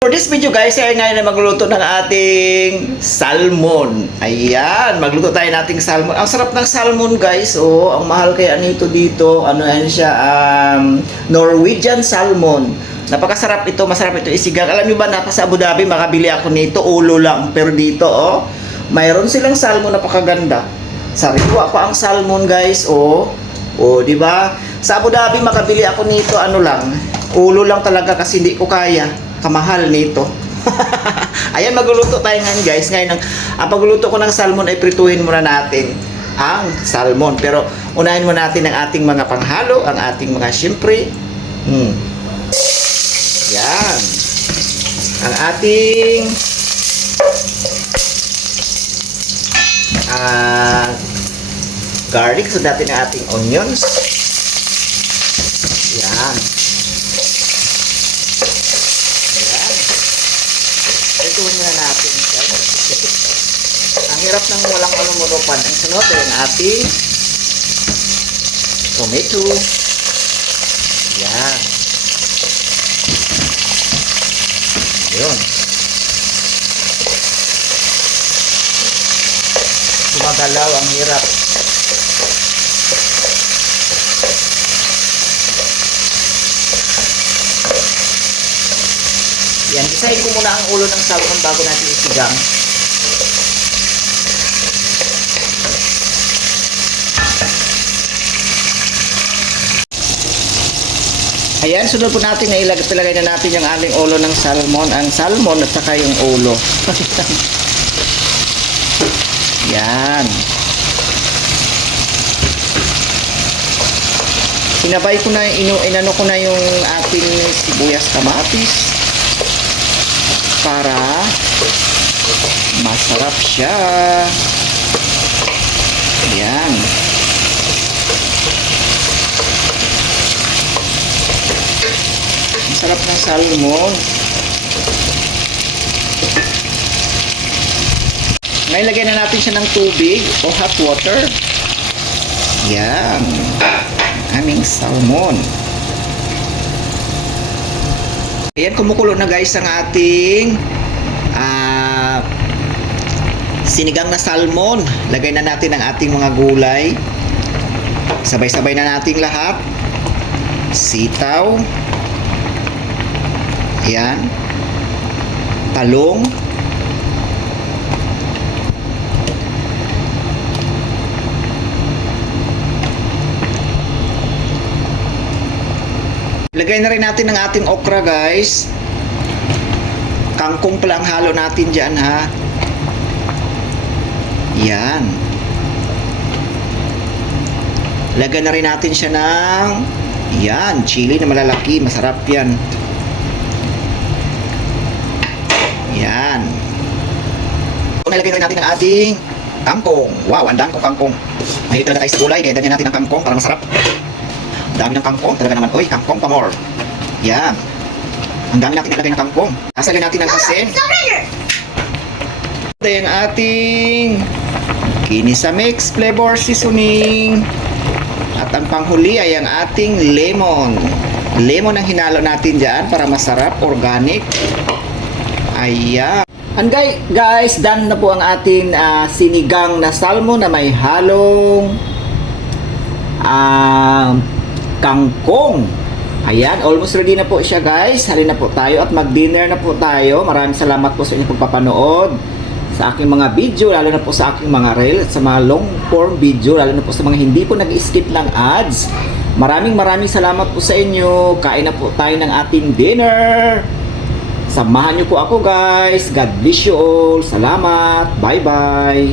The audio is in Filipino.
For this video guys, ay ngayon na magluluto ng ating salmon. Ayan, magluto tayo ng ating salmon. Ang sarap ng salmon guys. Oh, ang mahal kaya nito dito. Ano yan siya? Norwegian salmon. Napakasarap ito, masarap ito isigang. Alam niyo ba, sa Abu Dhabi makabili ako nito, ulo lang. Pero dito, oh, mayroon silang salmon napakaganda. Sariwa pa ang salmon guys. Oh, di ba? Sa Abu Dhabi makabili ako nito, ano lang, ulo lang talaga kasi hindi ko kaya. Kamahal nito. Ayan, magluluto tayo ngayon guys. Ngayon, ang pagluluto ko ng salmon ay prituhin muna natin ang salmon. Pero unahin muna natin ang ating mga panghalo, ang ating mga syempre. Yan. Ang ating garlic. So natin ang ating onions. Yan. Ituin na natin siya. Ang hirap ng walang alumunupan. Ang sunod ay ang ating tomato. Yan. Yun. Gumagalaw ang hirap. Yan, isahin ko muna ang ulo ng salmon bago natin isigang. Ayan, sunod po natin na ilagay na natin yung ating ulo ng salmon. Ang salmon at saka yung ulo. Yan. Sinabay ko na, inano ko na yung ating sibuyas kamatis para masarap siya. Yan. Masarap ng salmon. Ngayon, lagyan na natin siya ng tubig o hot water. Yan. Aming salmon. Ayan, kumukulo na guys ang ating sinigang na salmon. Lagay na natin ang ating mga gulay. Sabay-sabay na natin lahat. Sitaw. Ayan. Talong. Lagay na rin natin ang ating okra guys. Kangkong pala ang halo natin dyan ha. Yan. Lagay na rin natin siya ng yan, chili na malalaki. Masarap yan. Yan. Nalagay na rin natin ang ating kangkong. Wow, andang ko kangkong. Mahilig talaga tayo sa gulay. Kaya dagyan natin ang kangkong para masarap. Dami ng kangkong, talaga naman. Uy, kangkong pa more. Yan. Ang dami natin nilagay ng kangkong. Sasalin natin ang asin. Ito yung ating Kinisa Mix Flavor Seasoning. At ang panghuli ay ang ating lemon. Lemon ang hinalo natin dyan para masarap, organic. Ayan. And guys, done na po ang ating sinigang na salmon na may halong kangkong. Ayan, almost ready na po siya guys. Halina po tayo at mag-dinner na po tayo. Maraming salamat po sa inyong pagpapanood sa aking mga video, lalo na po sa aking mga reel at sa mga long form video, lalo na po sa mga hindi po nag-skip ng ads. Maraming salamat po sa inyo. Kain na po tayo ng ating dinner. Samahan niyo po ako guys. God bless you all. Salamat. Bye bye.